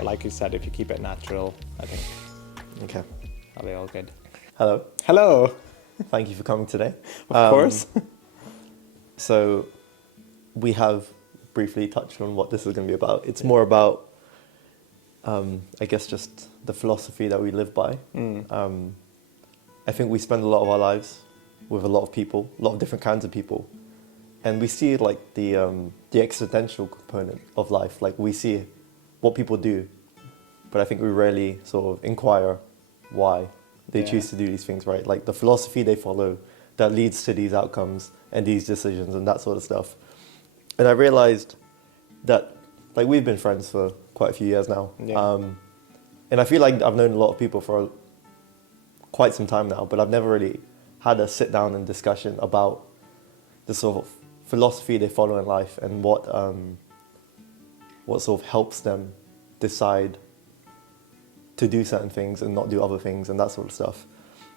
But like you said, if you keep it natural, I think Okay. I'll be all good. Hello. Hello. Thank you for coming today. Of course. So we have briefly touched on what this is going to be about. It's more about, I guess, just the philosophy that we live by. I think we spend a lot of our lives with a lot of people, a lot of different kinds of people. And we see like the existential component of life. Like we see what people do, but I think we rarely sort of inquire why they choose to do these things, right? Like the philosophy they follow that leads to these outcomes and these decisions and that sort of stuff. And I realized that like we've been friends for quite a few years now. Yeah. And I feel like I've known a lot of people for quite some time now, but I've never really had a sit down and discussion about the sort of philosophy they follow in life and what sort of helps them decide to do certain things and not do other things and that sort of stuff.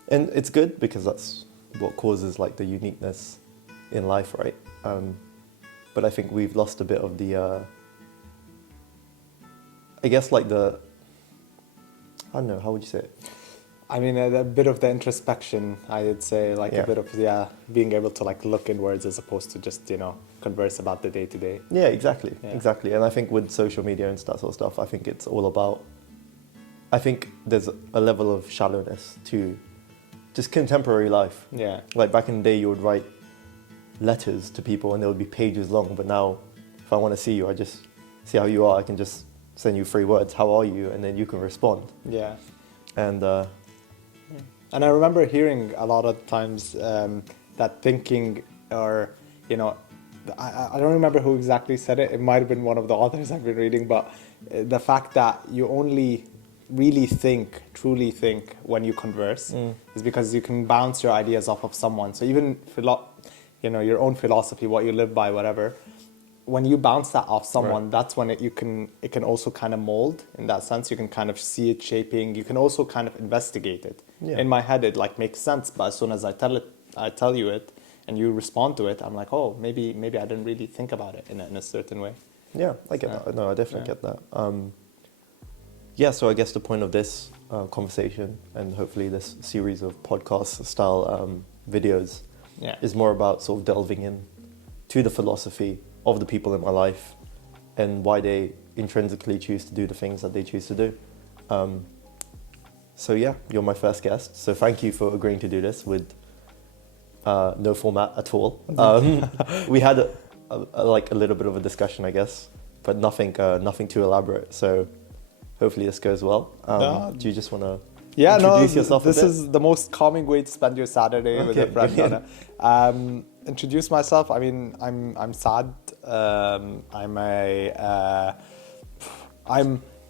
And it's good because that's what causes like the uniqueness in life, right? But I think we've lost a bit of the, I guess like the, I don't know, how would you say it? I mean, a bit of the introspection, I would say, like Yeah. a bit of, being able to like look inwards as opposed to just, converse about the day to day. Yeah, exactly, Yeah. exactly. And I think with social media and that sort of stuff, I think it's all about, I think there's a level of shallowness to just contemporary life. Yeah. Like back in the day, you would write letters to people and they would be pages long. But now, if I want to see you, I just see how you are. I can just send you 3 words. How are you? And then you can respond. Yeah. And And I remember hearing a lot of times that thinking or, I don't remember who exactly said it. It might have been one of the authors I've been reading, but the fact that you only really truly think when you converse is because you can bounce your ideas off of someone. So even, your own philosophy, what you live by, whatever, when you bounce that off someone, that's when it can also kind of mold in that sense. You can kind of see it shaping. You can also kind of investigate it. Yeah. In my head, it like makes sense, but as soon as I tell you it, and you respond to it, I'm like, oh, maybe I didn't really think about it in a certain way. yeah, I get that. No, I definitely get that. So I guess the point of this conversation and hopefully this series of podcast style videos is more about sort of delving in to the philosophy of the people in my life and why they intrinsically choose to do the things that they choose to do. So yeah, you're my first guest. So thank you for agreeing to do this with no format at all. We had a little bit of a discussion, I guess, but nothing too elaborate. So hopefully this goes well. Do you just want to introduce yourself a bit? This is the most calming way to spend your Saturday with a friend. Introduce myself. I mean, I'm Saad. I'm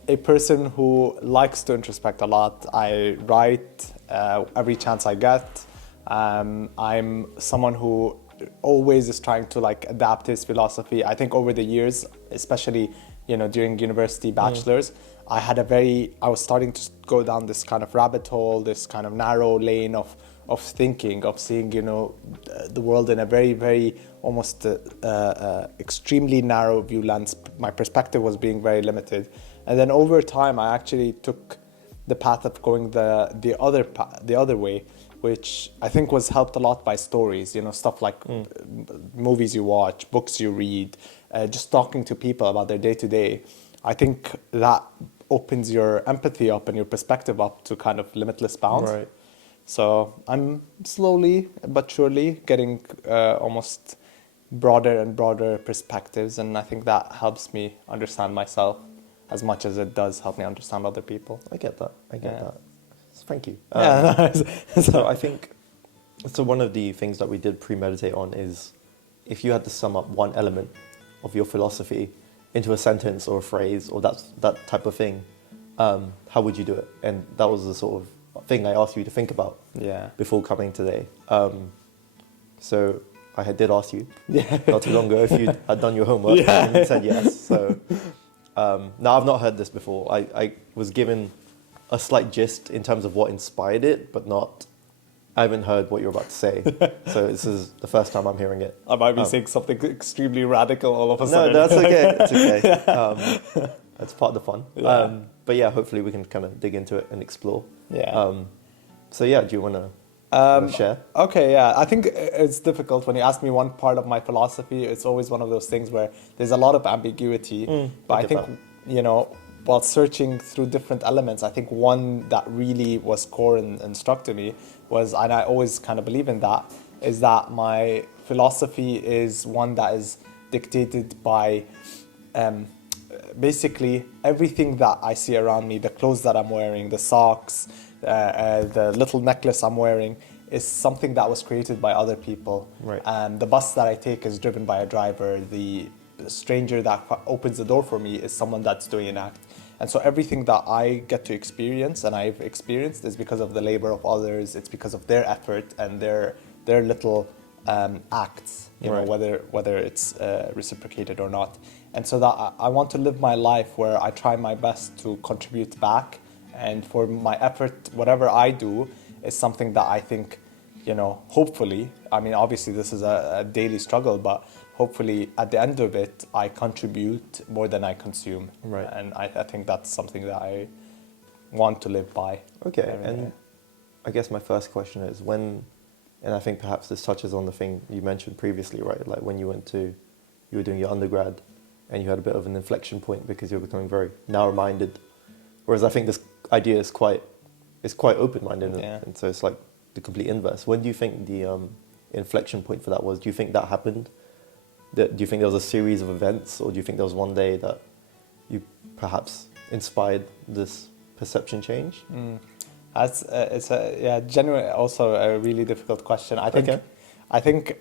a person who likes to introspect a lot. I write every chance I get. I'm someone who always is trying to like adapt his philosophy. I think over the years, especially during university bachelor's, I was starting to go down this kind of rabbit hole, this kind of narrow lane of thinking, of seeing the world in a very, very almost extremely narrow view lens. My perspective was being very limited, and then over time I actually took the path of going the other way, which I think was helped a lot by stories, stuff like movies you watch, books you read, just talking to people about their day to day. I think that opens your empathy up and your perspective up to kind of limitless bounds. Right. So I'm slowly but surely getting almost broader and broader perspectives, and I think that helps me understand myself as much as it does help me understand other people. I get that. that. So thank you. So I think one of the things that we did premeditate on is if you had to sum up one element of your philosophy into a sentence or a phrase or that type of thing, how would you do it? And that was the sort of thing I asked you to think about before coming today. So I did ask you not too long ago if you had done your homework and you said yes. So now I've not heard this before. I was given a slight gist in terms of what inspired it, but I haven't heard what you're about to say. So this is the first time I'm hearing it. I might be saying something extremely radical all of a sudden. No, that's okay. It's okay. It's part of the fun. Yeah. But yeah, hopefully we can kind of dig into it and explore. Yeah. So yeah, do you want to share? Okay, yeah. I think it's difficult when you ask me one part of my philosophy. It's always one of those things where there's a lot of ambiguity. But I think, while searching through different elements, I think one that really was core and struck to me was, and I always kind of believe in that, is that my philosophy is one that is dictated by basically everything that I see around me, the clothes that I'm wearing, the socks, the little necklace I'm wearing, is something that was created by other people. Right. And the bus that I take is driven by a driver. The stranger that opens the door for me is someone that's doing an act. And so everything that I get to experience and I've experienced is because of the labor of others. It's because of their effort and their little acts, Right. whether it's reciprocated or not. And so that I want to live my life where I try my best to contribute back, and for my effort, whatever I do is something that I think, hopefully, I mean, obviously this is a daily struggle, but hopefully at the end of it, I contribute more than I consume. Right. And I think that's something that I want to live by. Okay, every and day. I guess my first question is when, and I think perhaps this touches on the thing you mentioned previously, right? Like when you were doing your undergrad and you had a bit of an inflection point because you were becoming very narrow-minded. Whereas I think this idea is quite open-minded, Yeah. and so it's like the complete inverse. When do you think the inflection point for that was? Do you think that happened? Do you think there was a series of events, or do you think there was one day that you perhaps inspired this perception change? It's genuinely also a really difficult question. I think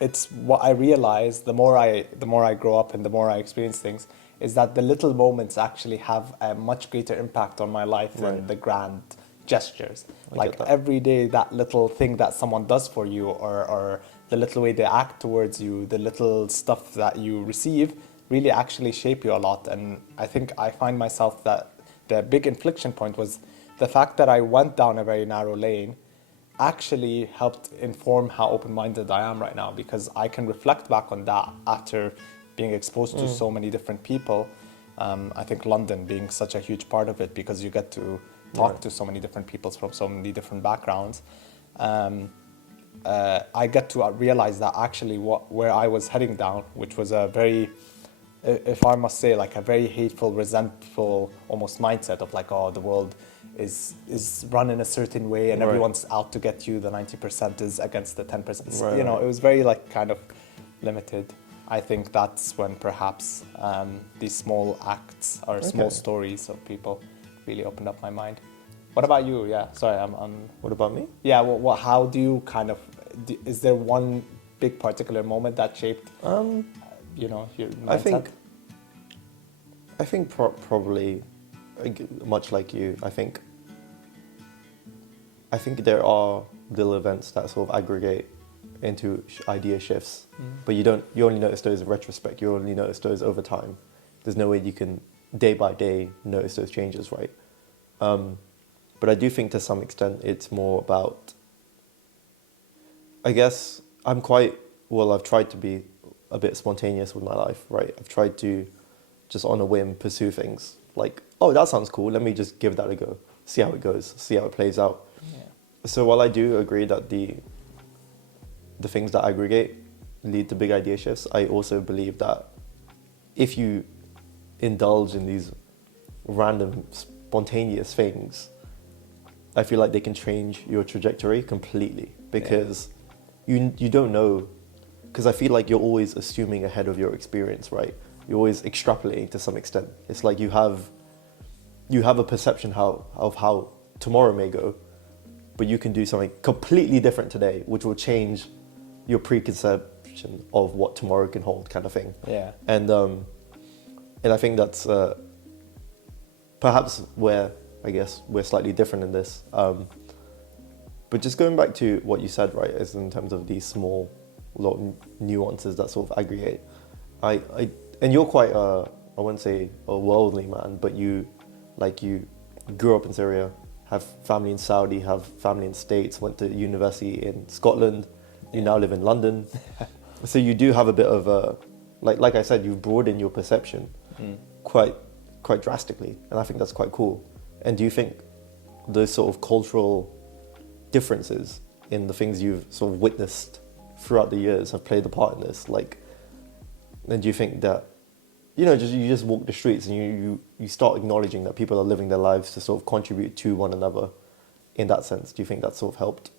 it's what I realize the more I grow up and the more I experience things, is that the little moments actually have a much greater impact on my life than Right. the grand gestures. I Like get that. every day, that little thing that someone does for you, or the little way they act towards you, the little stuff that you receive, really actually shape you a lot. And I think I find myself that the big inflection point was the fact that I went down a very narrow lane actually helped inform how open-minded I am right now, because I can reflect back on that after being exposed to so many different people. I think London being such a huge part of it, because you get to talk to so many different people from so many different backgrounds. I get to realize that actually where I was heading down, which was a very, if I must say, like a very hateful, resentful, almost mindset of like, oh, the world is run in a certain way and Right. everyone's out to get you, the 90% is against the 10%. Right, It right. was very like kind of limited. I think that's when perhaps these small acts or small Okay. stories of people really opened up my mind. What about you? Yeah, sorry, I'm What about me? yeah, how do you kind of, is there one big particular moment that shaped, your mindset? I think probably, much like you, I think there are little events that sort of aggregate into idea shifts, but you only notice those in retrospect. You only notice those over time. There's no way you can day by day notice those changes, right? But I do think to some extent it's more about, I guess I've tried to be a bit spontaneous with my life, right? I've tried to just on a whim pursue things like, oh, that sounds cool, let me just give that a go, see how it goes, see how it plays out. Yeah. So while I do agree that the things that aggregate lead to big idea shifts, I also believe that if you indulge in these random spontaneous things, I feel like they can change your trajectory completely, because you don't know, because I feel like you're always assuming ahead of your experience, right? You're always extrapolating to some extent. It's like you have a perception of how tomorrow may go, but you can do something completely different today, which will change your preconception of what tomorrow can hold, kind of thing. Yeah. And I think that's perhaps where I guess we're slightly different in this. But just going back to what you said, right, is in terms of these small little nuances that sort of aggregate. And you're quite I wouldn't say a worldly man, but you grew up in Syria, have family in Saudi, have family in States, went to university in Scotland, you now live in London. So you do have a bit of a, like I said, you've broadened your perception. quite drastically, and I think that's quite cool. And do you think those sort of cultural differences in the things you've sort of witnessed throughout the years have played a part in this? Like, and do you think that, you know, you just walk the streets and you start acknowledging that people are living their lives to sort of contribute to one another in that sense? Do you think that sort of helped?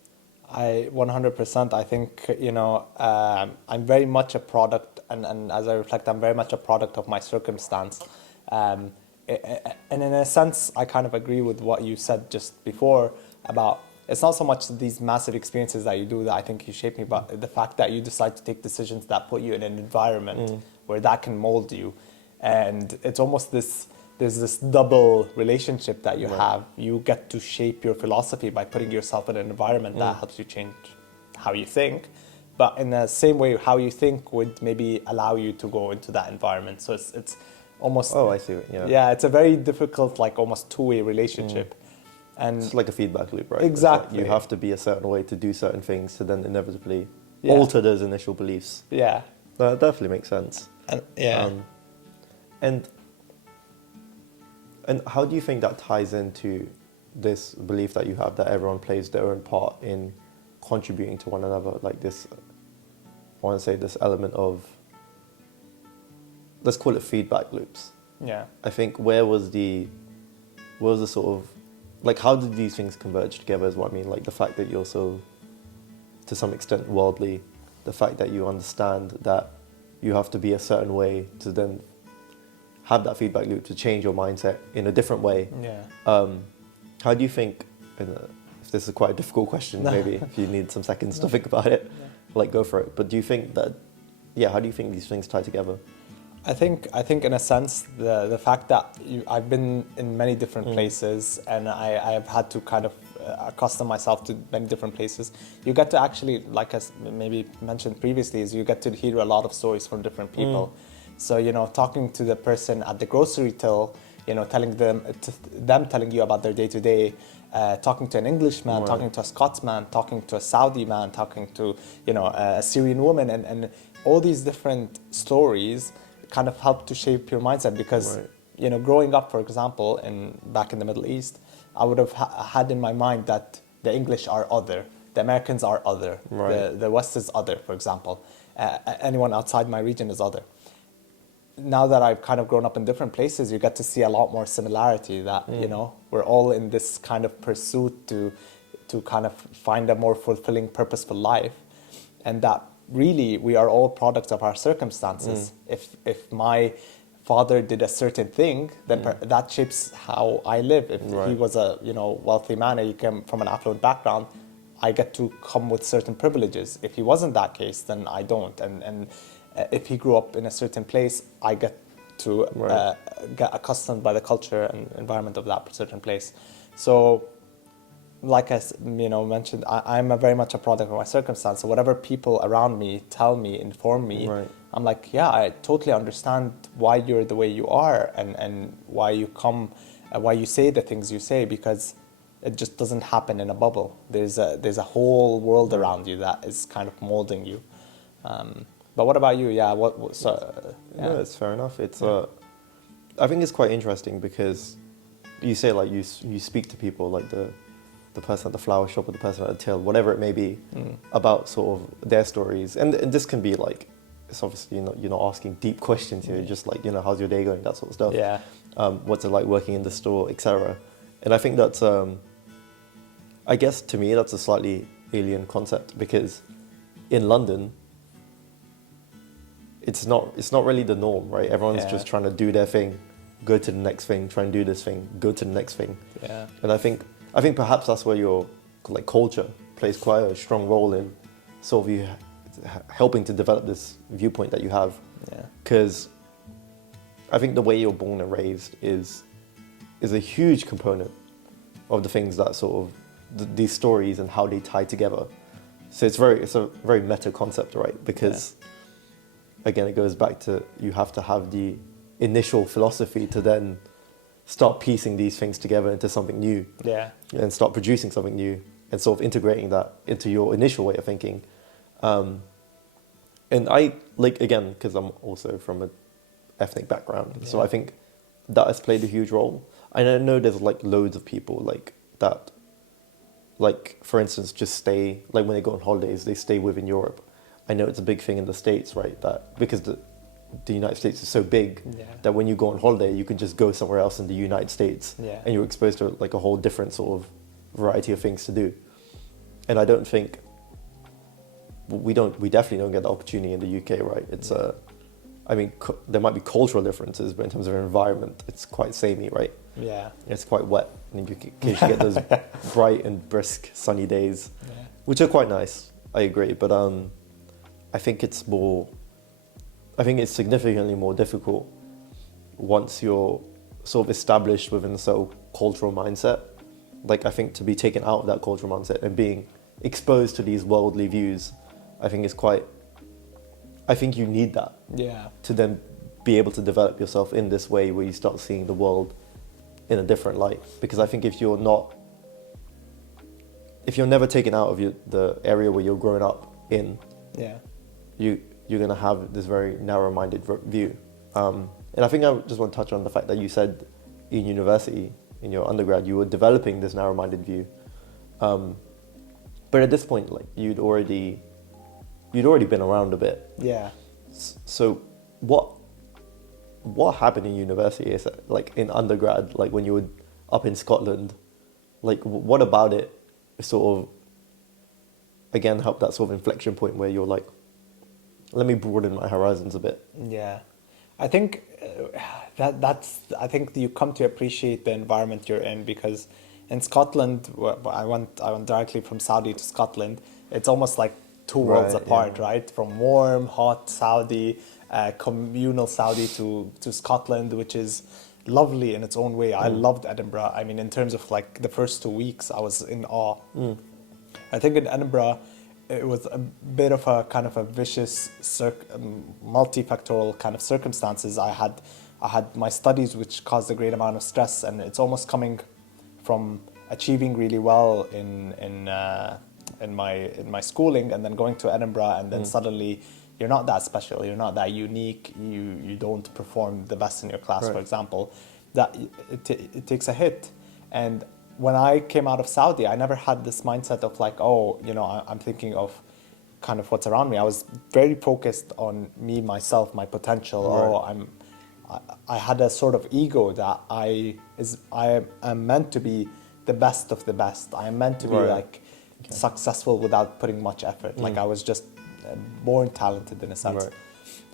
I 100%. I think, you know, I'm very much a product, and as I reflect, I'm very much a product of my circumstance. And in a sense, I kind of agree with what you said just before about it's not so much these massive experiences that you do that I think you shape me, but the fact that you decide to take decisions that put you in an environment where that can mold you. And it's almost there's this double relationship that you have. You get to shape your philosophy by putting yourself in an environment that helps you change how you think. But in the same way, how you think would maybe allow you to go into that environment. So it's almost... Oh, I see it, yeah. Yeah, it's a very difficult, like almost two-way relationship. And it's like a feedback loop, right? Exactly. Like you have to be a certain way to do certain things to then inevitably alter those initial beliefs. Yeah. That definitely makes sense. And And how do you think that ties into this belief that you have that everyone plays their own part in contributing to one another? Like this, I want to say this element of, let's call it feedback loops. Yeah. I think where was the sort of, like how did these things converge together is what I mean. Like the fact that you're so, to some extent, worldly, the fact that you understand that you have to be a certain way to then have that feedback loop to change your mindset in a different way. Yeah. How do you think, if this is quite a difficult question, maybe if you need some seconds to think about it, like go for it. But do you think that, how do you think these things tie together? I think in a sense, the fact that I've been in many different places and I have had to kind of accustom myself to many different places, you get to actually, like I maybe mentioned previously, is you get to hear a lot of stories from different people. So, you know, talking to the person at the grocery till, you know, telling them you about their day-to-day, talking to an Englishman, talking to a Scotsman, talking to a Saudi man, talking to, you know, a Syrian woman, and all these different stories kind of help to shape your mindset because, you know, growing up, for example, back in the Middle East, I would have had in my mind that the English are other, the Americans are other, the West is other, for example. Anyone outside my region is other. Now that I've kind of grown up in different places, you get to see a lot more similarity that, you know, we're all in this kind of pursuit to kind of find a more fulfilling, purposeful life. And that really we are all products of our circumstances. If my father did a certain thing, then that shapes how I live. If he was a, you know, wealthy man and he came from an affluent background, I get to come with certain privileges. If he wasn't that case, then I don't. And if he grew up in a certain place, I get to get accustomed by the culture and environment of that certain place. So, like I mentioned, I'm very much a product of my circumstance. So whatever people around me tell me, inform me, I'm like, yeah, I totally understand why you're the way you are and why you why you say the things you say, because it just doesn't happen in a bubble. There's a whole world around you that is kind of molding you. But what about you? Yeah, No, it's fair enough. It's I think it's quite interesting because you say like you speak to people like the person at the flower shop or the person at the till, whatever it may be, about sort of their stories, and this can be like, it's obviously you're not asking deep questions here, just like, you know, how's your day going, that sort of stuff. Yeah. What's it like working in the store, etc. And I think that's I guess to me that's a slightly alien concept because in London, it's not really the norm, right? Everyone's just trying to do their thing, go to the next thing, try and do this thing, go to the next thing. Yeah. And I think perhaps that's where your like culture plays quite a strong role in sort of you helping to develop this viewpoint that you have. Yeah. Because I think the way you're born and raised is a huge component of the things that sort of these stories and how they tie together. So it's a very meta concept, right? Because again, it goes back to you have to have the initial philosophy to then start piecing these things together into something new. Yeah. And start producing something new and sort of integrating that into your initial way of thinking. And I, like, again, because I'm also from an ethnic background, so I think that has played a huge role. And I know there's like loads of people like that, like for instance, just stay, like when they go on holidays, they stay within Europe. I know it's a big thing in the States, right? That because the United States is so big that when you go on holiday, you can just go somewhere else in the United States and you're exposed to like a whole different sort of variety of things to do. And I don't think we definitely don't get the opportunity in the UK, right? It's I mean, there might be cultural differences, but in terms of environment, it's quite samey, right? Yeah. It's quite wet, and you occasionally get those bright and brisk sunny days, which are quite nice. I agree, but I think it's significantly more difficult once you're sort of established within a sort of cultural mindset. Like, I think to be taken out of that cultural mindset and being exposed to these worldly views, I think you need that to then be able to develop yourself in this way where you start seeing the world in a different light. Because I think if you're never taken out of the area where you're growing up in, you're going to have this very narrow-minded view. And I think I just want to touch on the fact that you said in university, in your undergrad, you were developing this narrow-minded view. But at this point, like you'd already been around a bit. Yeah. So what happened in university is that, like in undergrad, like when you were up in Scotland, like what about it sort of again helped that sort of inflection point where you're like, let me broaden my horizons a bit? Yeah. I think I think you come to appreciate the environment you're in, because in Scotland, I went directly from Saudi to Scotland. It's almost like two worlds apart, right? From warm, hot Saudi, communal Saudi to Scotland, which is lovely in its own way. I loved Edinburgh. I mean, in terms of like the first 2 weeks, I was in awe. I think in Edinburgh, it was a bit of a kind of a vicious, multifactorial kind of circumstances. I had my studies, which caused a great amount of stress, and it's almost coming from achieving really well in my schooling, and then going to Edinburgh, and then suddenly you're not that special, you're not that unique, you don't perform the best in your class, for example. That it takes a hit. And when I came out of Saudi, I never had this mindset of like, oh, you know, I'm thinking of kind of what's around me. I was very focused on me, myself, my potential. I had a sort of ego that I am meant to be the best of the best. I am meant to be like successful without putting much effort. Like I was just born talented in a sense.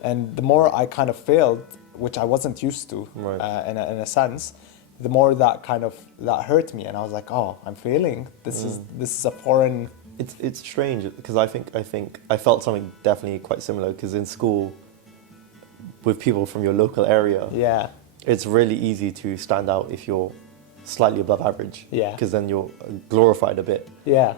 And the more I kind of failed, which I wasn't used to in a sense, the more that hurt me, and I was like, oh, I'm failing. This is a foreign. It's strange because I think I felt something definitely quite similar, because in school, with people from your local area, it's really easy to stand out if you're slightly above average. Because then you're glorified a bit.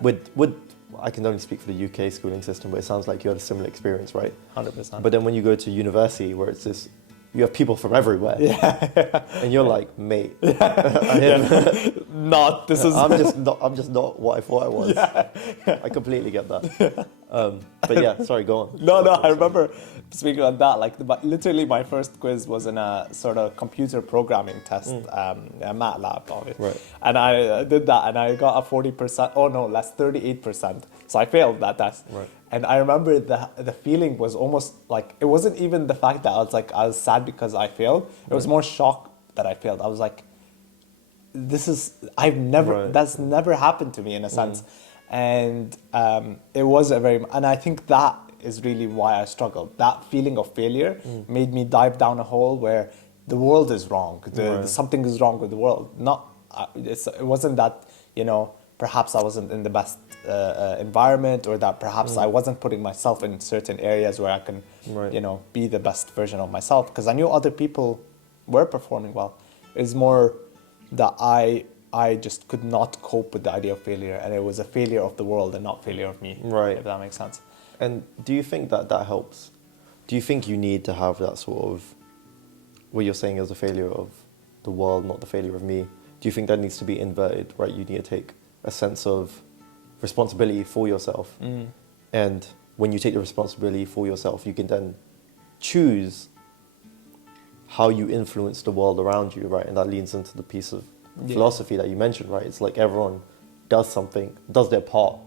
With I can only speak for the UK schooling system, but it sounds like you had a similar experience, right? 100%. But then when you go to university, where it's this, you have people from everywhere. And you're like, mate. Not, this is... I'm just not what I thought I was. I completely get that. But yeah, sorry, go on. No, I remember speaking on that, like literally my first quiz was in a sort of computer programming test, a MATLAB of it. And I did that and I got a 40%, oh no, less 38%. So I failed that test. And I remember the feeling was almost like, it wasn't even the fact that I was sad because I failed. It was more shock that I failed. I was like, that's never happened to me in a sense. And it was and I think that is really why I struggled. That feeling of failure made me dive down a hole where the world is wrong. Something is wrong with the world. It wasn't that, you know, perhaps I wasn't in the best environment, or that perhaps I wasn't putting myself in certain areas where I can, you know, be the best version of myself. Because I knew other people were performing well. It's more that I just could not cope with the idea of failure, and it was a failure of the world and not failure of me, if that makes sense. And do you think that helps? Do you think you need to have that sort of, what you're saying is a failure of the world, not the failure of me? Do you think that needs to be inverted, right? You need to take a sense of responsibility for yourself. And when you take the responsibility for yourself, you can then choose how you influence the world around you, right? And that leads into the piece of philosophy that you mentioned, right? It's like everyone does their part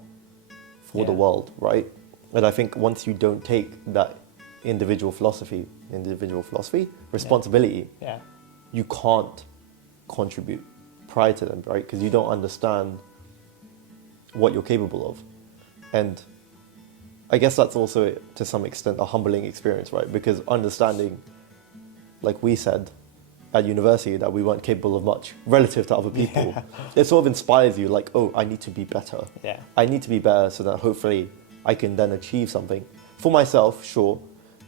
for the world, right? And I think once you don't take that individual philosophy, responsibility, you can't contribute prior to them, right? Because you don't understand what you're capable of. And I guess that's also, to some extent, a humbling experience, right? Because understanding, like we said, at university, that we weren't capable of much relative to other people, it sort of inspires you, like, oh, I need to be better. Yeah. I need to be better so that hopefully I can then achieve something for myself, sure,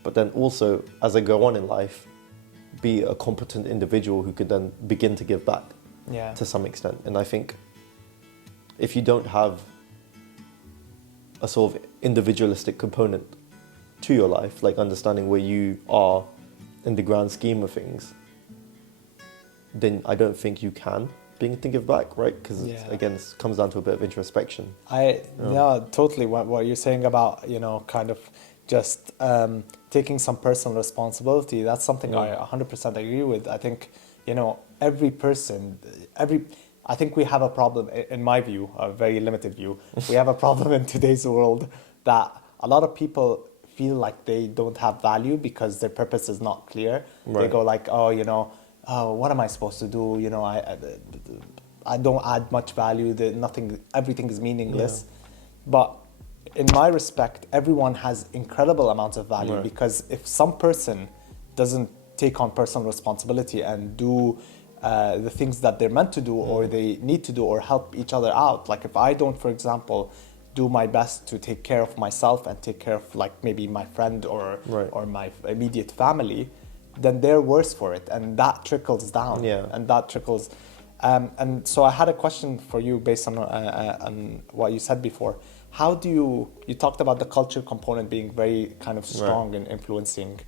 but then also, as I go on in life, be a competent individual who could then begin to give back to some extent. And I think if you don't have a sort of individualistic component to your life, like understanding where you are in the grand scheme of things, then I don't think you can begin to give back, right? Because again, it comes down to a bit of introspection. Totally. What you're saying about, kind of just taking some personal responsibility, that's something I 100% agree with. I think, every person, I think we have a problem, in my view, a very limited view, we have a problem in today's world that a lot of people feel like they don't have value because their purpose is not clear. Right. They go like, what am I supposed to do? I don't add much value. Everything is meaningless. But in my respect, everyone has incredible amounts of value, because if some person doesn't take on personal responsibility and do the things that they're meant to do or they need to do, or help each other out, like if I don't, for example, do my best to take care of myself and take care of like maybe my friend or my immediate family, then they're worse for it, and that trickles down, and that trickles. And so I had a question for you based on what you said before. How do you talked about the culture component being very kind of strong in influencing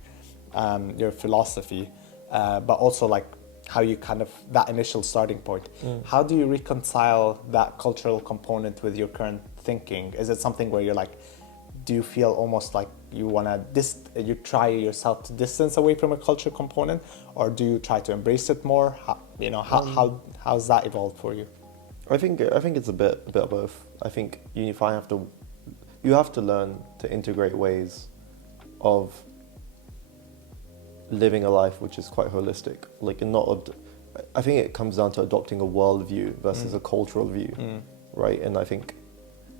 your philosophy, but also like how you kind of, that initial starting point. How do you reconcile that cultural component with your current thinking? Is it something where you're like, do you feel almost like you want to you try yourself to distance away from a culture component, or do you try to embrace it more? How's that evolved for you? I think it's a bit of both. I think you have to learn to integrate ways of living a life which is quite holistic. I think it comes down to adopting a worldview versus a cultural view, right? And I think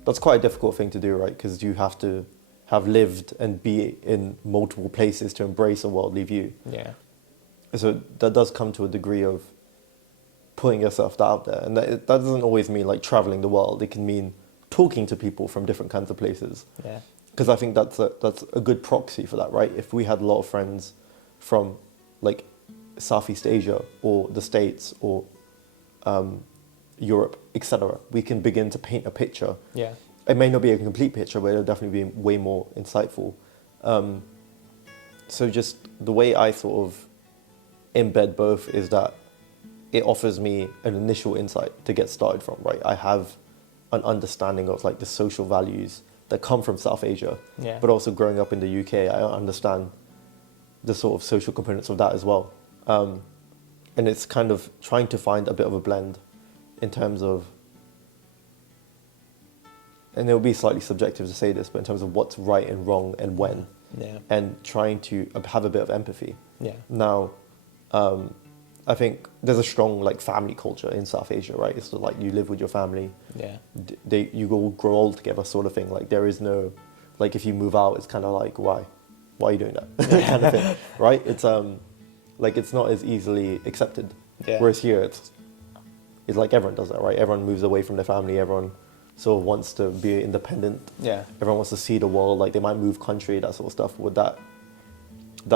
that's quite a difficult thing to do, right? Because you have to have lived and be in multiple places to embrace a worldly view. Yeah. So that does come to a degree of putting yourself out there. And that doesn't always mean like traveling the world. It can mean talking to people from different kinds of places. Yeah. Because I think that's a good proxy for that, right? If we had a lot of friends from like Southeast Asia or the States or Europe, etc., we can begin to paint a picture. Yeah. It may not be a complete picture, but it'll definitely be way more insightful. So just the way I sort of embed both is that it offers me an initial insight to get started from, right? I have an understanding of like the social values that come from South Asia, but also growing up in the UK, I understand the sort of social components of that as well. And it's kind of trying to find a bit of a blend in terms of, and it'll be slightly subjective to say this, but in terms of what's right and wrong and when, and trying to have a bit of empathy. Yeah. Now, I think there's a strong like family culture in South Asia, right? It's like you live with your family. Yeah. You all grow old together, sort of thing. Like there is no, like if you move out, it's kind of like why are you doing that kind of thing, right? It's like it's not as easily accepted. Yeah. Whereas here, it's like everyone does that, right? Everyone moves away from their family. Everyone sort of wants to be independent. Yeah. Everyone wants to see the world. Like they might move country, that sort of stuff. With that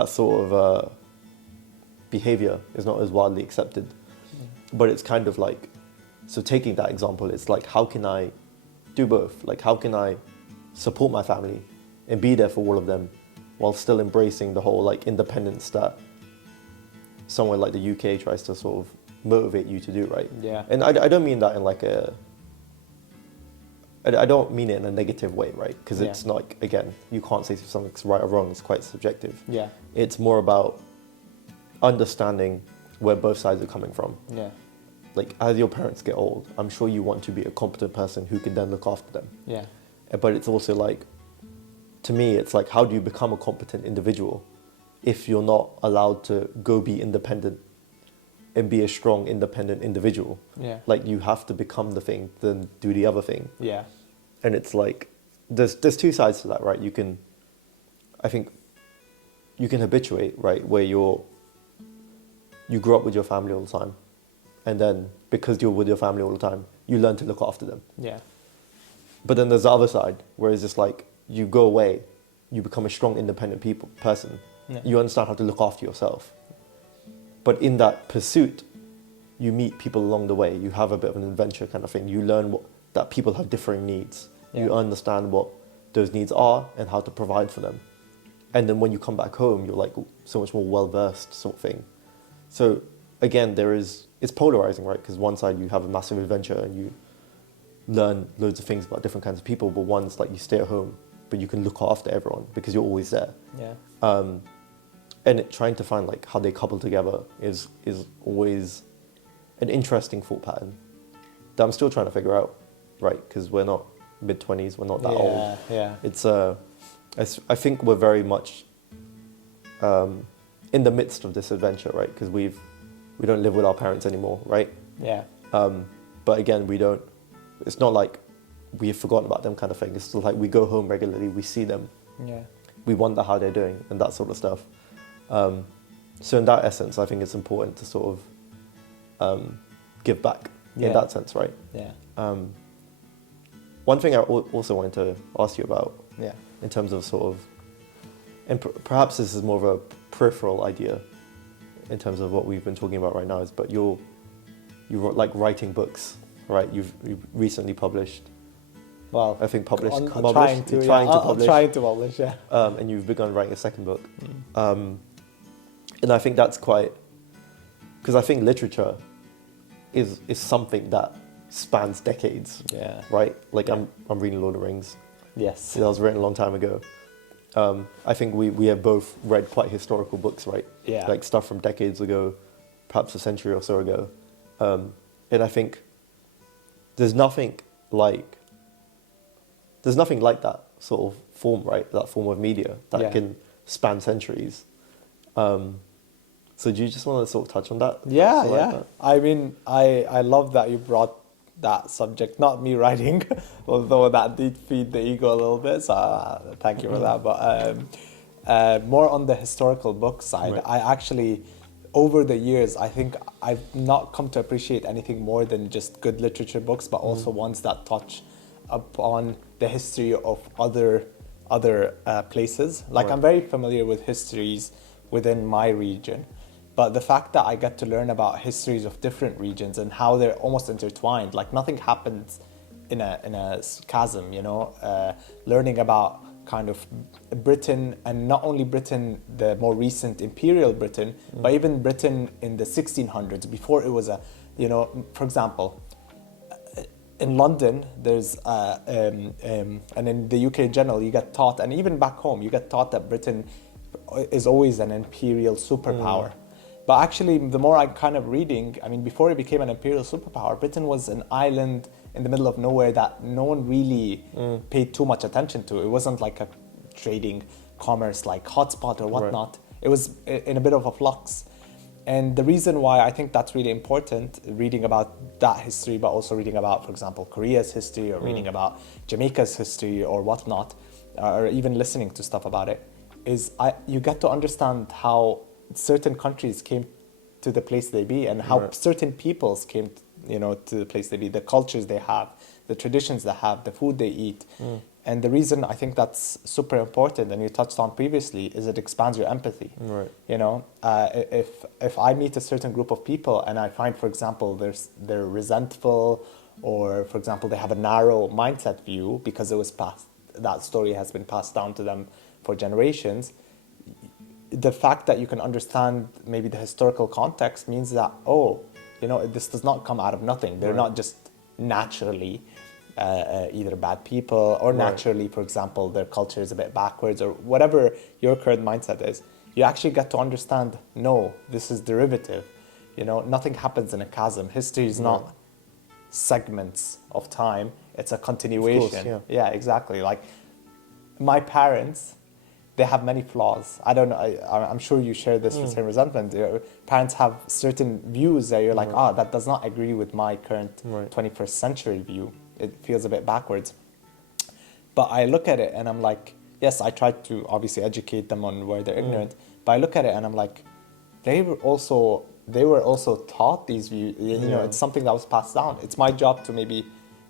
sort of behavior is not as widely accepted. But it's kind of like, so taking that example, it's like, how can I do both? Like, how can I support my family and be there for all of them while still embracing the whole like independence that somewhere like the UK tries to sort of motivate you to do, right? Yeah. And I don't mean that in like I don't mean it in a negative way, right? Because it's not, again, you can't say if something's right or wrong, it's quite subjective. Yeah. It's more about understanding where both sides are coming from. Yeah. Like, as your parents get old, I'm sure you want to be a competent person who can then look after them. Yeah. But it's also like, to me, it's like, how do you become a competent individual if you're not allowed to go be independent and be a strong, independent individual? Yeah. Like, you have to become the thing, then do the other thing. Yeah. And it's like, there's two sides to that, right? I think you can habituate, right? Where you grow up with your family all the time. And then because you're with your family all the time, you learn to look after them. Yeah. But then there's the other side, where it's just like, you go away, you become a strong, independent person. Yeah. You understand how to look after yourself. But in that pursuit, you meet people along the way. You have a bit of an adventure kind of thing. You learn that people have differing needs. Yeah. You understand what those needs are and how to provide for them. And then when you come back home, you're like so much more well-versed sort of thing. So again, it's polarizing, right? Because one side you have a massive adventure and you learn loads of things about different kinds of people, but one's like you stay at home, but you can look after everyone because you're always there. Yeah. And trying to find like how they couple together is always an interesting thought pattern that I'm still trying to figure out, right? Because we're not mid-20s, we're not that old. Yeah. It's I think we're very much in the midst of this adventure, right? Because we don't live with our parents anymore, right? Yeah. But again, it's not like we have forgotten about them kind of thing. It's still like we go home regularly, we see them, Yeah. we wonder how they're doing and that sort of stuff. So in that essence, I think it's important to sort of give back in that sense, right? Yeah. One thing I also wanted to ask you about, Yeah. in terms of sort of, and perhaps this is more of a peripheral idea in terms of what we've been talking about right now, is but you like writing books, right? You've recently published. Well, I think published. I'm published. trying to. You're Yeah. trying to I'm publish. trying to publish. Yeah. And you've begun writing a second book. And I think that's quite, because I think literature is something that spans decades. Yeah. Right? Like I'm reading Lord of the Rings. Yes. That was written a long time ago. I think we have both read quite historical books, right? Yeah. Like stuff from decades ago, perhaps a century or so ago. And I think there's nothing like that sort of form, right? That form of media that can span centuries. So do you just want to sort of touch on that? Yeah, Something yeah. like that? I mean, I love that you brought that subject, not me writing, although that did feed the ego a little bit, so thank you for that. But more on the historical book side, Right. I actually, over the years, I think I've not come to appreciate anything more than just good literature books, but also ones that touch upon the history of other places. Like Right. I'm very familiar with histories within my region, but the fact that I get to learn about histories of different regions and how they're almost intertwined, like nothing happens in a chasm, you know, learning about kind of Britain, and not only Britain, the more recent imperial Britain, but even Britain in the 1600s, before it was for example, in London, there's, and in the UK in general, you get taught, and even back home, you get taught that Britain is always an imperial superpower. But actually, the more I'm kind of reading, I mean, before it became an imperial superpower, Britain was an island in the middle of nowhere that no one really paid too much attention to. It wasn't like a trading commerce like hotspot or whatnot. Right. It was in a bit of a flux. And the reason why I think that's really important, reading about that history, but also reading about, for example, Korea's history, or reading about Jamaica's history or whatnot, or even listening to stuff about it, is you get to understand how certain countries came to the place they be, and how certain peoples came to the place they be, the cultures they have, the traditions they have, the food they eat. And the reason I think that's super important, and you touched on previously, is it expands your empathy. Right. You know, if I meet a certain group of people and I find, for example, they're resentful, or for example they have a narrow mindset view because that story has been passed down to them for generations, the fact that you can understand maybe the historical context means that, this does not come out of nothing. They're not just naturally either bad people, or naturally, for example, their culture is a bit backwards, or whatever your current mindset is. you actually get to understand, no, this is derivative. You know, nothing happens in a chasm. History is not segments of time, it's a continuation. Of course, yeah, exactly. Like my parents, they have many flaws. I don't know, I'm sure you share this the same resentment. Your parents have certain views that you're like, that does not agree with my current 21st century view. It feels a bit backwards. But I look at it and I'm like, yes, I tried to obviously educate them on where they're ignorant, but I look at it and I'm like, they were also taught these views. You know, it's something that was passed down. It's my job to maybe,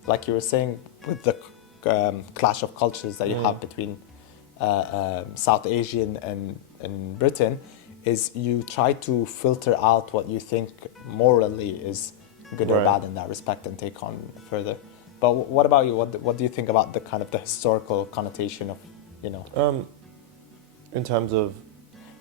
like you were saying, with the clash of cultures that you have between South Asian and Britain, is you try to filter out what you think morally is good or bad in that respect and take on further. But what about you? What do you think about the kind of the historical connotation of, you know? In terms of,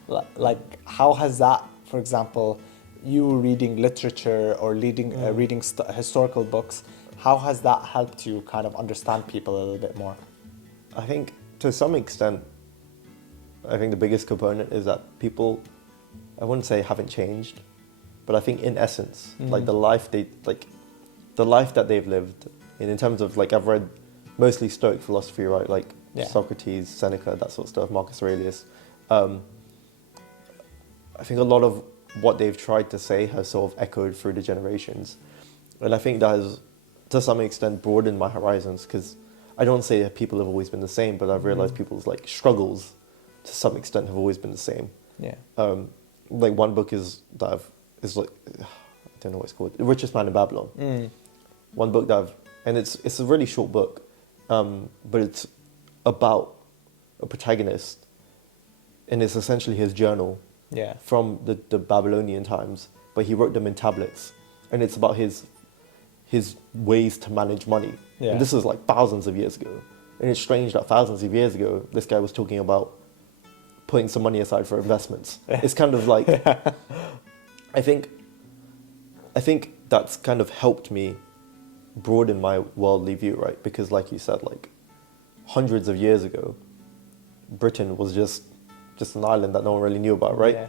like, how has that, for example, you reading literature or reading historical books, how has that helped you kind of understand people a little bit more? I think to some extent, I think the biggest component is that people, I wouldn't say haven't changed, but I think in essence, like the life that they've lived, and in terms of, like, I've read mostly Stoic philosophy, right? Like Socrates, Seneca, that sort of stuff, Marcus Aurelius. I think a lot of what they've tried to say has sort of echoed through the generations. And I think that has, to some extent, broadened my horizons, because I don't say that people have always been the same, but I've realized people's, like, struggles to some extent have always been the same. Yeah. Like, one book is like, I don't know what it's called, The Richest Man in Babylon. One book that and it's a really short book, but it's about a protagonist, and it's essentially his journal from the Babylonian times, but he wrote them in tablets, and it's about his ways to manage money. And this is like thousands of years ago, and it's strange that thousands of years ago this guy was talking about putting some money aside for investments. It's kind of like I think that's kind of helped me broaden my worldly view, right? Because, like you said, like hundreds of years ago, Britain was just an island that no one really knew about, right? Yeah.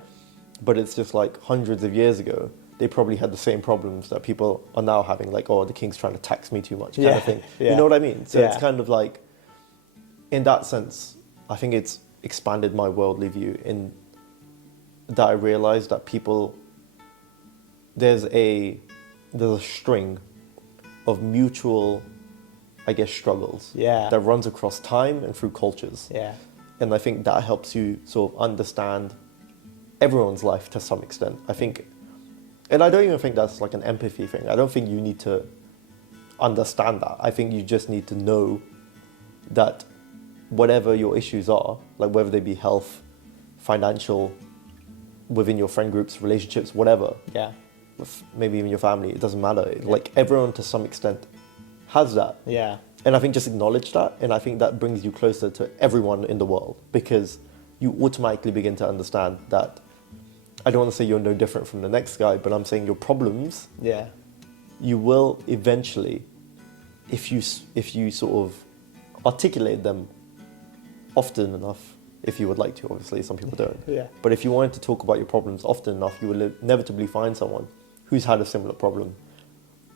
But it's just like hundreds of years ago, they probably had the same problems that people are now having, like, oh, the king's trying to tax me too much, kind of thing. You know what I mean? So it's kind of like, in that sense, I think it's expanded my worldly view in that I realized that people, there's a string of mutual, I guess, struggles that runs across time and through cultures. Yeah. And I think that helps you sort of understand everyone's life to some extent. I think, and I don't even think that's like an empathy thing. I don't think you need to understand that. I think you just need to know that whatever your issues are, like whether they be health, financial, within your friend groups, relationships, whatever. Yeah. Maybe even your family, it doesn't matter. Like, everyone to some extent has that. Yeah. And I think just acknowledge that, and I think that brings you closer to everyone in the world, because you automatically begin to understand that, I don't want to say you're no different from the next guy, but I'm saying your problems, you will eventually, if you sort of articulate them often enough, if you would like to, obviously, some people don't. Yeah. But if you wanted to talk about your problems often enough, you will inevitably find someone who's had a similar problem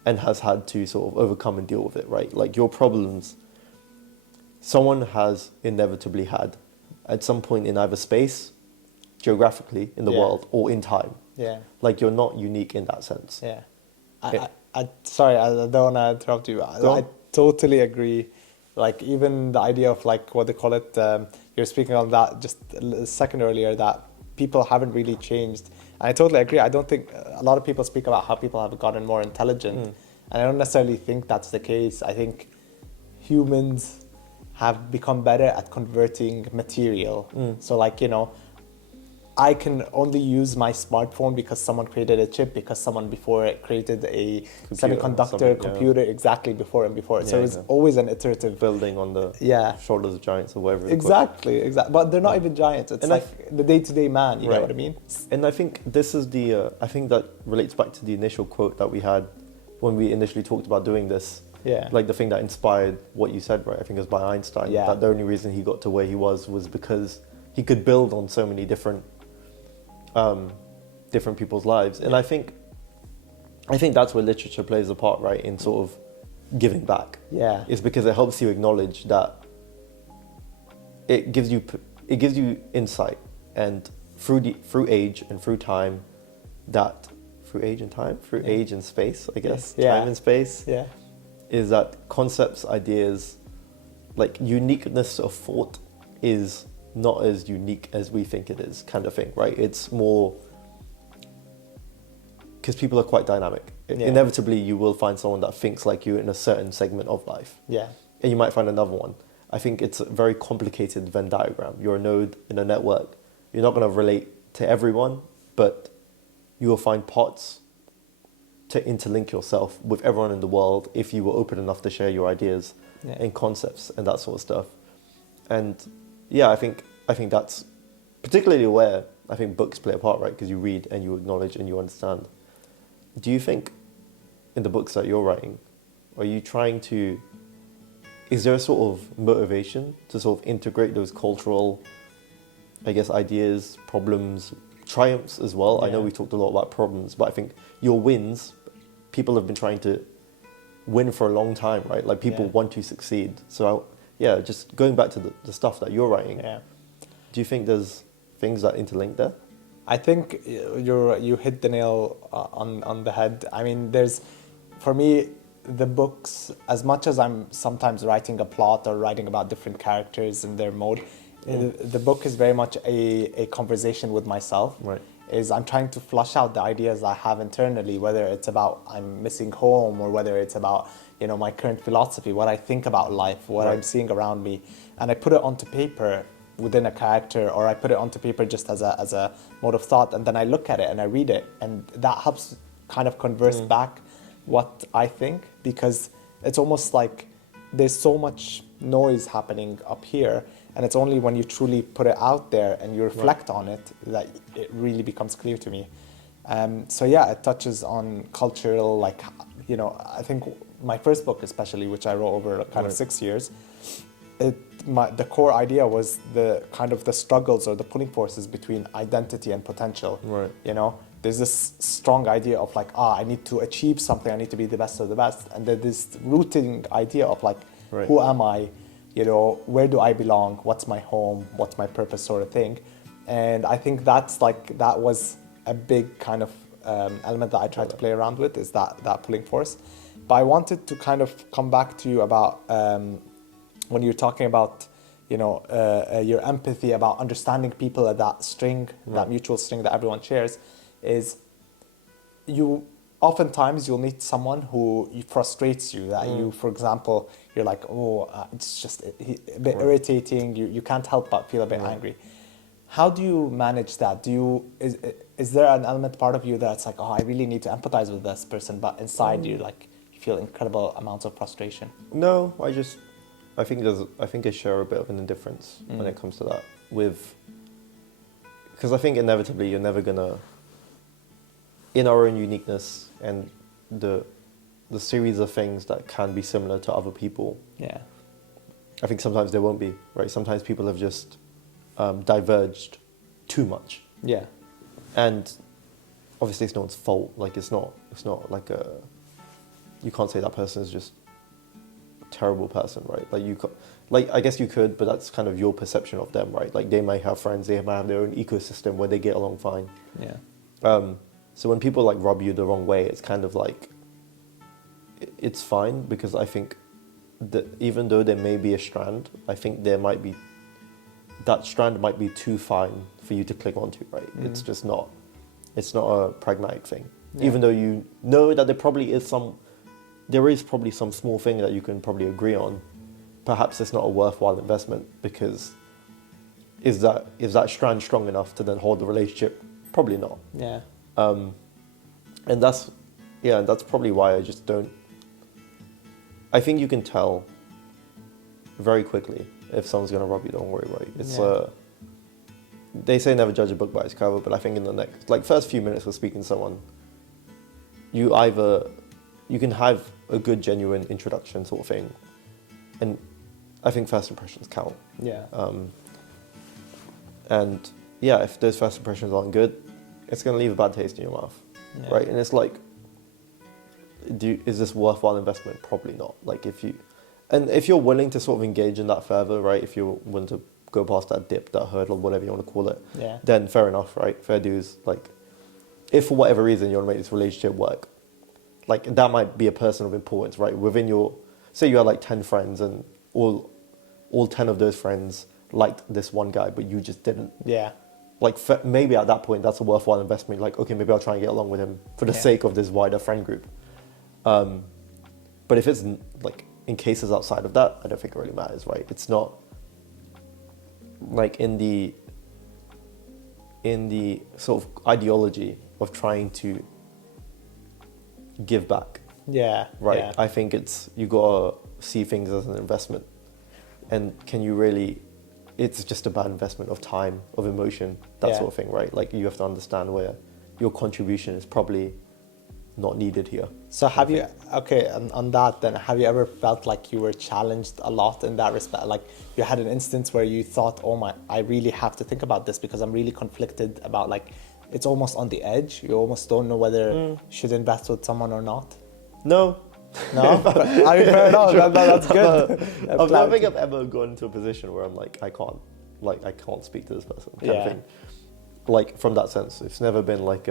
and has had to sort of overcome and deal with it, right? Like, your problems, someone has inevitably had at some point in either space, geographically, in the world, or in time. Yeah. Like, you're not unique in that sense. Yeah. Sorry, I don't want to interrupt you. I totally agree. Like, even the idea of, like, what they call it, you're speaking on that just a second earlier, that people haven't really changed. And I totally agree. I don't think, a lot of people speak about how people have gotten more intelligent. And I don't necessarily think that's the case. I think humans have become better at converting material. So, like, you know, I can only use my smartphone because someone created a chip, because someone before it created a semiconductor computer exactly before and before. So it's always an iterative building on the shoulders of giants or whatever. Exactly. But they're not even giants. It's like the day-to-day man, you know what I mean? And I think this is I think that relates back to the initial quote that we had when we initially talked about doing this. Yeah. Like, the thing that inspired what you said, right? I think it was by Einstein. Yeah. That the only reason he got to where he was because he could build on so many different different people's lives. And I think that's where literature plays a part, right, in sort of giving back. Yeah. It's because it helps you acknowledge that it gives you insight, and through age and through time, age and space, I guess, time and space, is that concepts, ideas, like uniqueness of thought is not as unique as we think it is, kind of thing, right? It's more because people are quite dynamic. Inevitably, you will find someone that thinks like you in a certain segment of life. Yeah. And you might find another one. I think it's a very complicated Venn diagram. You're a node in a network. You're not going to relate to everyone, but you will find parts to interlink yourself with everyone in the world if you were open enough to share your ideas and concepts and that sort of stuff. And yeah, I think that's particularly where I think books play a part, right? Because you read and you acknowledge and you understand. Do you think in the books that you're writing, are you trying to, is there a sort of motivation to sort of integrate those cultural, I guess, ideas, problems, triumphs as well? I know we talked a lot about problems, but I think your wins, people have been trying to win for a long time, right? Like people want to succeed. So just going back to the stuff that you're writing, do you think there's things that interlink there? I think you hit the nail on the head. I mean, for me, the books, as much as I'm sometimes writing a plot or writing about different characters and their mode, the book is very much a conversation with myself. Right. I'm trying to flush out the ideas I have internally, whether it's about I'm missing home or whether it's about my current philosophy, what I think about life, what I'm seeing around me, and I put it onto paper within a character, or I put it onto paper just as a mode of thought, and then I look at it and I read it, and that helps kind of converse back what I think, because it's almost like there's so much noise happening up here, and it's only when you truly put it out there and you reflect on it that it really becomes clear to me. It touches on cultural, I think my first book especially, which I wrote over kind of 6 years, the core idea was the kind of the struggles or the pulling forces between identity and potential. Right. There's this strong idea of I need to achieve something, I need to be the best of the best, and there's this rooting idea of who am I, where do I belong, what's my home, what's my purpose, sort of thing. And I think that was a big kind of element that I tried to play around with, is that pulling force. But I wanted to kind of come back to you about when you're talking about your empathy, about understanding people at that string, that mutual string that everyone shares, is oftentimes you'll meet someone who frustrates you, that you, for example, you're like, it's just a bit irritating, you can't help but feel a bit angry. How do you manage that? Is there an element part of you that's like, I really need to empathize with this person, but inside you feel incredible amounts of frustration? No, I think I share a bit of an indifference when it comes to that, because I think inevitably you're never gonna, in our own uniqueness and the series of things that can be similar to other people. Yeah. I think sometimes there won't be, right? Sometimes people have just diverged too much. Yeah. And obviously it's no one's fault. It's not like you can't say that person is just a terrible person, right? I guess you could, but that's kind of your perception of them, right? They might have friends, they might have their own ecosystem where they get along fine. Yeah. So when people rub you the wrong way, it's kind of it's fine, because I think that even though there may be a strand, I think that strand might be too fine for you to click onto, right? It's just not, it's not a pragmatic thing. Yeah. Even though you know that there is probably some small thing that you can probably agree on, perhaps it's not a worthwhile investment, because is that strand strong enough to then hold the relationship? Probably not. Yeah. And that's probably why I just don't. I think you can tell very quickly if someone's going to rub you the wrong way, right? It's they say never judge a book by its cover, but I think in the next first few minutes of speaking to someone, you can have a good, genuine introduction sort of thing, and I think first impressions count. Yeah. And if those first impressions aren't good, it's going to leave a bad taste in your mouth, Yeah. right? And it's like, is this worthwhile investment? Probably not. Like if you're willing to sort of engage in that further, right? If you're willing to go past that dip, that hurdle, whatever you want to call it, Yeah. then fair enough, right? Fair dues. Like, if for whatever reason you want to make this relationship work, like that might be a person of importance, right? Within your, say you had like 10 friends and all 10 of those friends liked this one guy, but you just didn't. Yeah. Like maybe at that point that's a worthwhile investment. Like, okay, maybe I'll try and get along with him for the sake of this wider friend group. But if it's like in cases outside of that, I don't think it really matters, right? It's not like in the sort of ideology of trying to give back, Yeah. right? Yeah. I think you gotta see things as an investment, and can you really? It's just a bad investment of time, of emotion, that Yeah. sort of thing, right? Like you have to understand where your contribution is probably not needed here. So have you, okay, on that then, have you ever felt like you were challenged a lot in that respect? Like you had an instance where you thought, oh my, I really have to think about this because I'm really conflicted about, like, it's almost on the edge. You almost don't know whether you should invest with someone or not. No. No? I mean, fair enough. That's good. I don't think I've ever gone into a position where I'm like, I can't speak to this person kind of thing. Like from that sense, it's never been like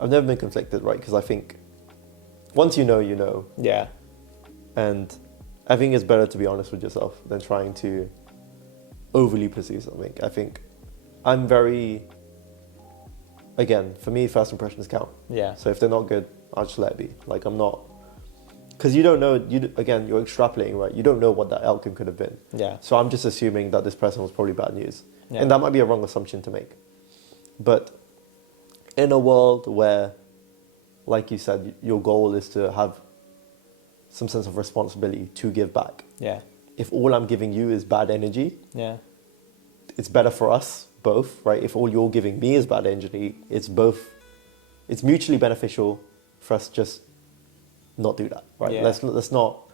I've never been conflicted, right? Because I think once you know, you know. Yeah. And I think it's better to be honest with yourself than trying to overly pursue something. I think I'm very, again, for me, first impressions count. Yeah. So if they're not good, I'll just let it be. Like I'm not, because you don't know, again, you're extrapolating, right? You don't know what that outcome could have been. Yeah. So I'm just assuming that this person was probably bad news. Yeah. And that might be a wrong assumption to make. But in a world where, like you said, your goal is to have some sense of responsibility to give back. Yeah. If all I'm giving you is bad energy, Yeah. it's better for us both, right? If all you're giving me is bad energy, it's mutually beneficial for us just not do that, right? Yeah. Let's not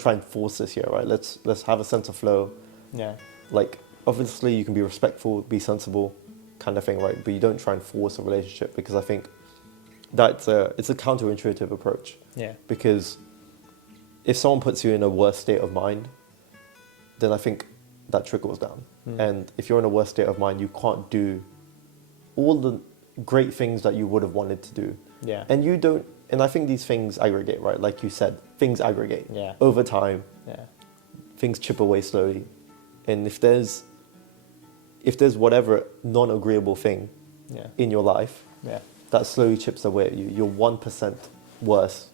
try and force this here, right? Let's have a sense of flow. Yeah. Like obviously you can be respectful, be sensible, kind of thing, right? But you don't try and force a relationship, because I think it's a counterintuitive approach. Yeah. Because if someone puts you in a worse state of mind, then I think that trickles down. And if you're in a worse state of mind, you can't do all the great things that you would have wanted to do. Yeah. And you don't, and I think these things aggregate, right? Like you said, things aggregate. Yeah. Over time, Yeah. things chip away slowly. And if there's whatever non-agreeable thing Yeah. in your life, Yeah. that slowly chips away at you, you're 1% worse,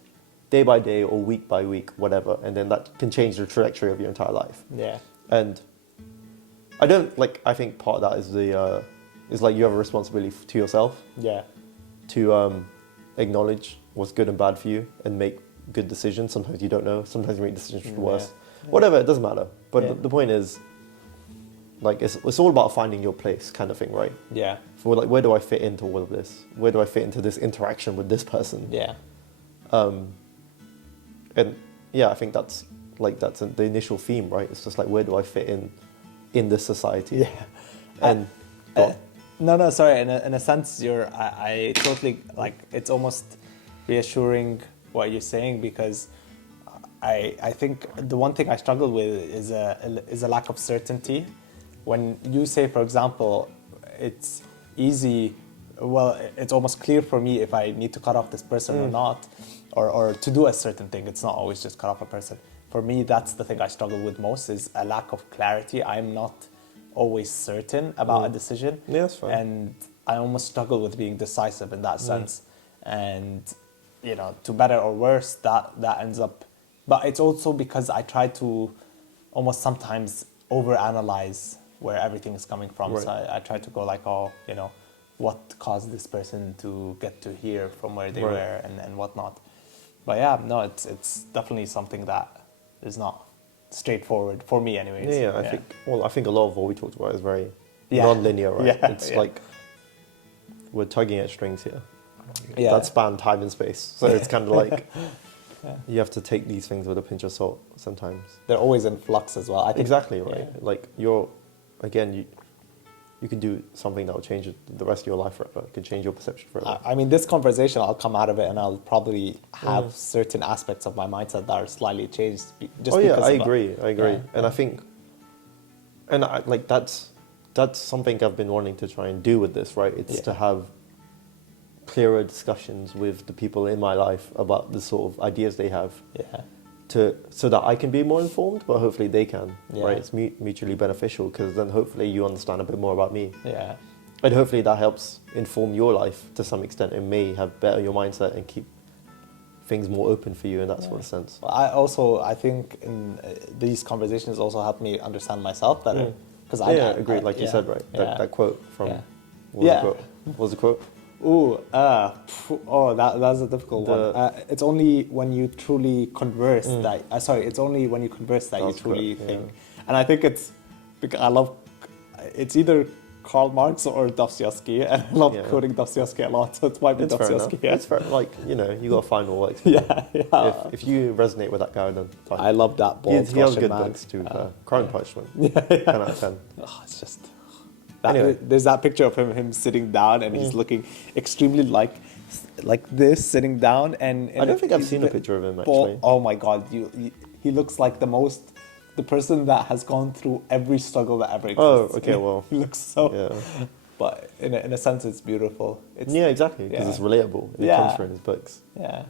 day by day or week by week, whatever. And then that can change the trajectory of your entire life. Yeah. And I think part of that is like you have a responsibility to yourself Yeah. to acknowledge what's good and bad for you and make good decisions. Sometimes you don't know. Sometimes you make decisions for the worse. Yeah. Whatever, it doesn't matter. But Yeah. the point is, like, it's all about finding your place kind of thing, right? Yeah. For like, where do I fit into all of this? Where do I fit into this interaction with this person? Yeah. And yeah, I think that's the initial theme, right? It's just like, where do I fit in this society? Yeah. And go on. No, sorry. In a sense, I totally, like, it's almost reassuring what you're saying, because I think the one thing I struggle with is a lack of certainty. When you say, for example, it's easy, well, it's almost clear for me if I need to cut off this person or not, or to do a certain thing. It's not always just cut off a person. For me, that's the thing I struggle with most, is a lack of clarity. I'm not always certain about a decision. Yeah, that's fine. And I almost struggle with being decisive in that sense. And, to better or worse, that ends up... But it's also because I try to almost sometimes overanalyze where everything is coming from. Right. So I try to go like, what caused this person to get to here from where they were and whatnot. But yeah, no, it's definitely something that is not straightforward for me anyways. Yeah, I think a lot of what we talked about is very Yeah. non-linear, right? Yeah, It's yeah. like we're tugging at strings here. Yeah. That span time and space. So it's kind of like you have to take these things with a pinch of salt sometimes. They're always in flux as well. I think. Exactly, right? Yeah. Like you can do something that will change the rest of your life forever. It can change your perception forever. I mean, this conversation, I'll come out of it and I'll probably have certain aspects of my mindset that are slightly changed. Just because I of agree. Yeah. And I think, and like that's something I've been wanting to try and do with this, right? It's to have clearer discussions with the people in my life about the sort of ideas they have. Yeah. So that I can be more informed, but hopefully they can, Yeah. right? It's mutually beneficial, because then hopefully you understand a bit more about me. Yeah. And hopefully that helps inform your life to some extent. It may have better your mindset and keep things more open for you in that sort of sense. I think in these conversations also help me understand myself better. Because I agree, like you said, right? That quote from, what was the quote? That's a difficult one. It's only when you truly converse that. It's only when you converse that you truly think. And I think it's because it's either Karl Marx or Dostoevsky, and I love quoting Dostoevsky a lot. So it might be Dostoevsky. It's fair. Like, you got to find what works. If you resonate with that guy, then fine. I love that bald He has good man. books too. Crime Punishment. 10 out of 10. It's just. Anyway. There's that picture of him sitting down, and he's looking extremely like this, sitting down. And I don't think I've seen a picture of him actually. Oh my God, he looks like the person that has gone through every struggle that ever exists. Oh, okay, well. He looks so. Yeah. But in a sense, it's beautiful. Exactly, because it's relatable. And it comes from his books. Yeah.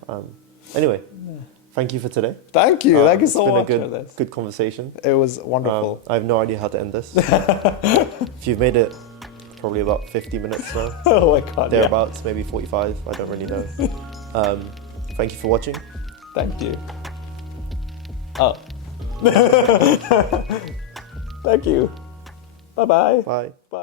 Anyway, thank you for today. Thank you so much. It's been a good conversation. It was wonderful. I have no idea how to end this. If you've made it probably about 50 minutes now. Oh my God. Thereabouts, maybe 45. I don't really know. Thank you for watching. Thank you. Oh. Thank you. Bye-bye. Bye. Bye.